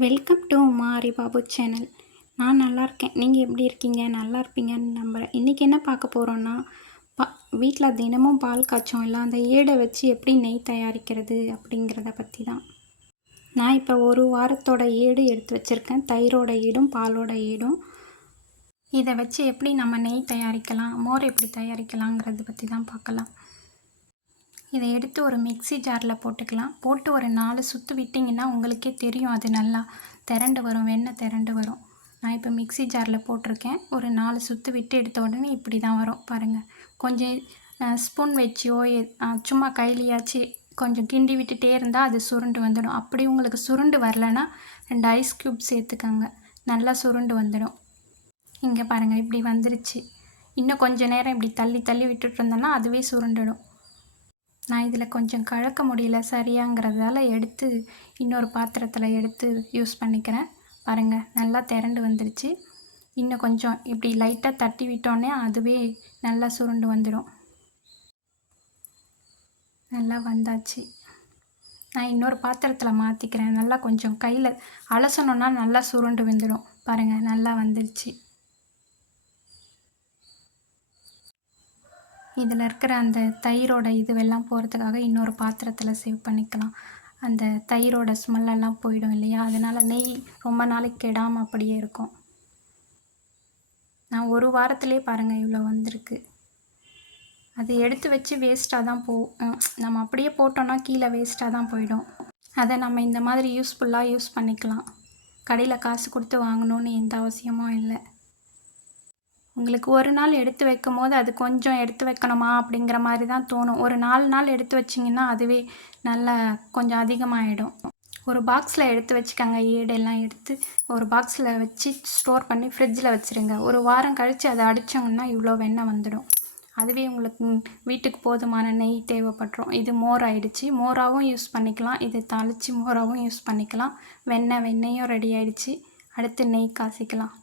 Welcome to மாரி Babu channel. நான் நல்லா இருக்கேன். நீங்கள் எப்படி இருக்கீங்க? நல்லா இருப்பீங்கன்னு நம்புகிறேன். இன்றைக்கி என்ன பார்க்க போகிறோன்னா, வீட்டில் தினமும் பால் காய்ச்சோம் இல்லை, அந்த ஏடை வச்சு எப்படி நெய் தயாரிக்கிறது அப்படிங்கிறத பற்றி தான். நான் இப்போ ஒரு வாரத்தோட ஏடு எடுத்து வச்சுருக்கேன். தயிரோட ஏடும் பாலோட ஏடும். இதை வச்சு எப்படி நம்ம நெய் தயாரிக்கலாம், மோர் எப்படி தயாரிக்கலாங்கிறத பற்றி தான் பார்க்கலாம். இதை எடுத்து ஒரு மிக்ஸி ஜாரில் போட்டுக்கலாம். போட்டு ஒரு 4 சுற்று விட்டிங்கன்னா உங்களுக்கே தெரியும், அது நல்லா திரண்டு வரும், வெண்ணெய் திரண்டு வரும். நான் இப்போ மிக்ஸி ஜாரில் போட்டிருக்கேன். ஒரு 4 சுற்று விட்டு எடுத்த உடனே இப்படி தான் வரும் பாருங்கள். கொஞ்சம் ஸ்பூன் வச்சியோ சும்மா கையிலையாச்சு கொஞ்சம் கிண்டி விட்டுட்டே இருந்தால் அது சுருண்டு வந்துடும். அப்படி உங்களுக்கு சுருண்டு வரலைன்னா 2 ஐஸ் க்யூப் சேர்த்துக்கோங்க, நல்லா சுருண்டு வந்துடும். இங்கே பாருங்கள், இப்படி வந்துருச்சு. இன்னும் கொஞ்சம் நேரம் இப்படி தள்ளி தள்ளி விட்டுட்டு இருந்தோன்னா அதுவே சுருண்டுடும். நான் இதில் கொஞ்சம் கலக்க முடியல சரியாங்கிறதால எடுத்து இன்னொரு பாத்திரத்தில் எடுத்து யூஸ் பண்ணிக்கிறேன். பாருங்கள், நல்லா திரண்டு வந்துருச்சு. இன்னும் கொஞ்சம் இப்படி லைட்டாக தட்டி விட்டோன்னே அதுவே நல்லா சுருண்டு வந்துடும். நல்லா வந்தாச்சு. நான் இன்னொரு பாத்திரத்தில் மாற்றிக்கிறேன். நல்லா கொஞ்சம் கையில் அலசணுன்னா நல்லா சுருண்டு வந்துடும். பாருங்கள், நல்லா வந்துருச்சு. இதில் இருக்கிற அந்த தயிரோட இதுவெல்லாம் போகிறதுக்காக இன்னொரு பாத்திரத்தில் சேவ் பண்ணிக்கலாம். அந்த தயிரோட ஸ்மெல்லெல்லாம் போயிடும் இல்லையா, அதனால் நெய் ரொம்ப நாளைக்கு கெடாமல் அப்படியே இருக்கும். நான் ஒரு வாரத்துலேயே பாருங்கள் இவ்வளோ வந்திருக்கு. அது எடுத்து வச்சு வேஸ்ட்டாக தான் நம்ம அப்படியே போட்டோன்னா கீழே வேஸ்ட்டாக தான் போயிடும். அதை நம்ம இந்த மாதிரி யூஸ்ஃபுல்லாக யூஸ் பண்ணிக்கலாம். கடையில் காசு கொடுத்து வாங்கணுன்னு எந்த அவசியமும் இல்லை. உங்களுக்கு ஒரு நாள் எடுத்து வைக்கும் போது அது கொஞ்சம் எடுத்து வைக்கணுமா அப்படிங்கிற மாதிரி தான் தோணும். ஒரு 4 நாள் எடுத்து வச்சிங்கன்னா அதுவே நல்லா கொஞ்சம் அதிகமாகிடும். ஒரு பாக்ஸில் எடுத்து வச்சுக்கோங்க. ஏடெல்லாம் எடுத்து ஒரு பாக்ஸில் வச்சு ஸ்டோர் பண்ணி ஃப்ரிட்ஜில் வச்சுருங்க. ஒரு வாரம் கழித்து அதை அடித்தோங்கன்னா இவ்வளோ வெண்ணெய் வந்துடும். அதுவே உங்களுக்கு வீட்டுக்கு போதுமான நெய் தேவைப்பட்டுரும். இது மோர் ஆகிடுச்சு. மோராகவும் யூஸ் பண்ணிக்கலாம், இது தாளித்து மோராகவும் யூஸ் பண்ணிக்கலாம். வெண்ணெயும் ரெடி ஆகிடுச்சு. அடுத்து நெய் காசிக்கலாம்.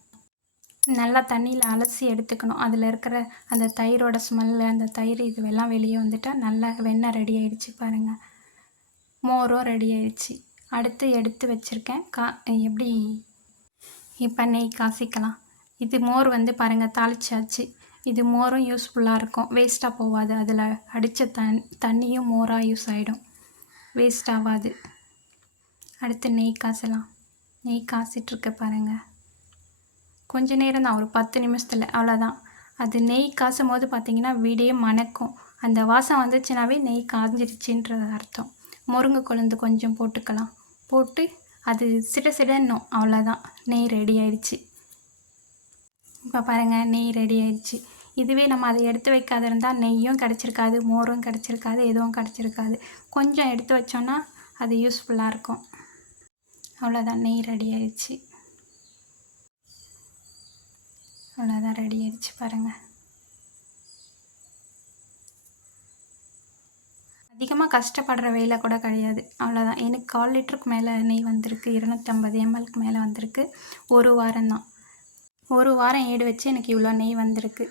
நல்லா தண்ணியில் அலசி எடுத்துக்கணும். அதில் இருக்கிற அந்த தயிரோட ஸ்மெல்லு, அந்த தயிர் இதுவெல்லாம் வெளியே வந்துட்டால் நல்லா வெண்ணெய் ரெடி ஆகிடுச்சு பாருங்கள். மோரும் ரெடி ஆகிடுச்சு. அடுத்து எடுத்து வச்சுருக்கேன். எப்படி இப்போ நெய் காசிக்கலாம். இது மோர் பாருங்கள் தாளிச்சாச்சு. இது மோரும் யூஸ்ஃபுல்லாக இருக்கும், வேஸ்ட்டாக போகாது. அதில் அடித்த தண்ணியும் மோராக யூஸ் ஆகிடும், வேஸ்ட் ஆகாது. அடுத்து நெய் காசலாம். நெய் காசிட்ருக்க பாருங்கள். கொஞ்ச நேரம் தான், ஒரு 10 நிமிஷத்தில், அவ்வளோதான். அது நெய் காசும் போது பார்த்திங்கன்னா வீடே மணக்கும். அந்த வாசம் வந்துச்சுனாவே நெய் காஞ்சிருச்சுன்றது அர்த்தம். முருங்கை கொழுந்து கொஞ்சம் போட்டுக்கலாம். போட்டு அது சிடன்னும், அவ்வளோதான். நெய் ரெடி ஆயிடுச்சு. இப்போ பாருங்கள், நெய் ரெடி ஆயிடுச்சு. இதுவே நம்ம அதை எடுத்து வைக்காத இருந்தால் நெய்யும் கிடச்சிருக்காது, மோரும் கிடச்சிருக்காது, எதுவும் கிடச்சிருக்காது. கொஞ்சம் எடுத்து வச்சோன்னா அது யூஸ்ஃபுல்லாக இருக்கும். அவ்வளோதான், நெய் ரெடி ஆயிடுச்சு. அவ்வளோதான், ரெடி ஆகிடுச்சு பாருங்கள். அதிகமாக கஷ்டப்படுற வேலை கூட கிடையாது. அவ்வளோதான். எனக்கு 1/4 லிட்டருக்கு மேலே நெய் வந்திருக்கு. 250 ml மேலே வந்திருக்கு. ஒரு வாரம் தான். ஒரு வாரம் ஏடு வச்சு எனக்கு இவ்வளோ நெய் வந்திருக்கு.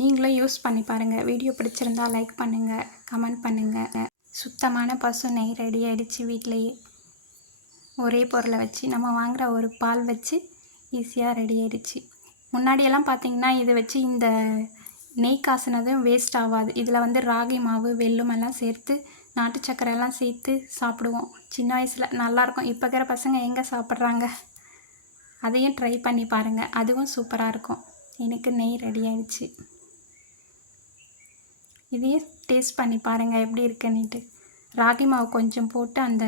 நீங்களும் யூஸ் பண்ணி பாருங்கள். வீடியோ பிடிச்சிருந்தா லைக் பண்ணுங்கள், கமெண்ட் பண்ணுங்கள். சுத்தமான பசு நெய் ரெடி ஆகிடுச்சு. வீட்டிலையே ஒரே பொருளை வச்சு நம்ம வாங்குகிற ஒரு பால் வச்சு ஈஸியாக ரெடி ஆகிடுச்சு. முன்னாடியெல்லாம் பார்த்திங்கன்னா இதை வச்சு இந்த நெய் காசுனதும் வேஸ்ட் ஆகாது. இதில் ராகி மாவு, வெல்லுமெல்லாம் சேர்த்து, நாட்டு சக்கரையெல்லாம் சேர்த்து சாப்பிடுவோம் சின்ன வயசில். நல்லாயிருக்கும். இப்போ இருக்கிற பசங்க எங்கே சாப்பிட்றாங்க? அதையும் ட்ரை பண்ணி பாருங்கள், அதுவும் சூப்பராக இருக்கும். எனக்கு நெய் ரெடி ஆகிடுச்சு. இதையும் டேஸ்ட் பண்ணி பாருங்கள் எப்படி இருக்குன்னுட்டு. ராகி மாவு கொஞ்சம் போட்டு அந்த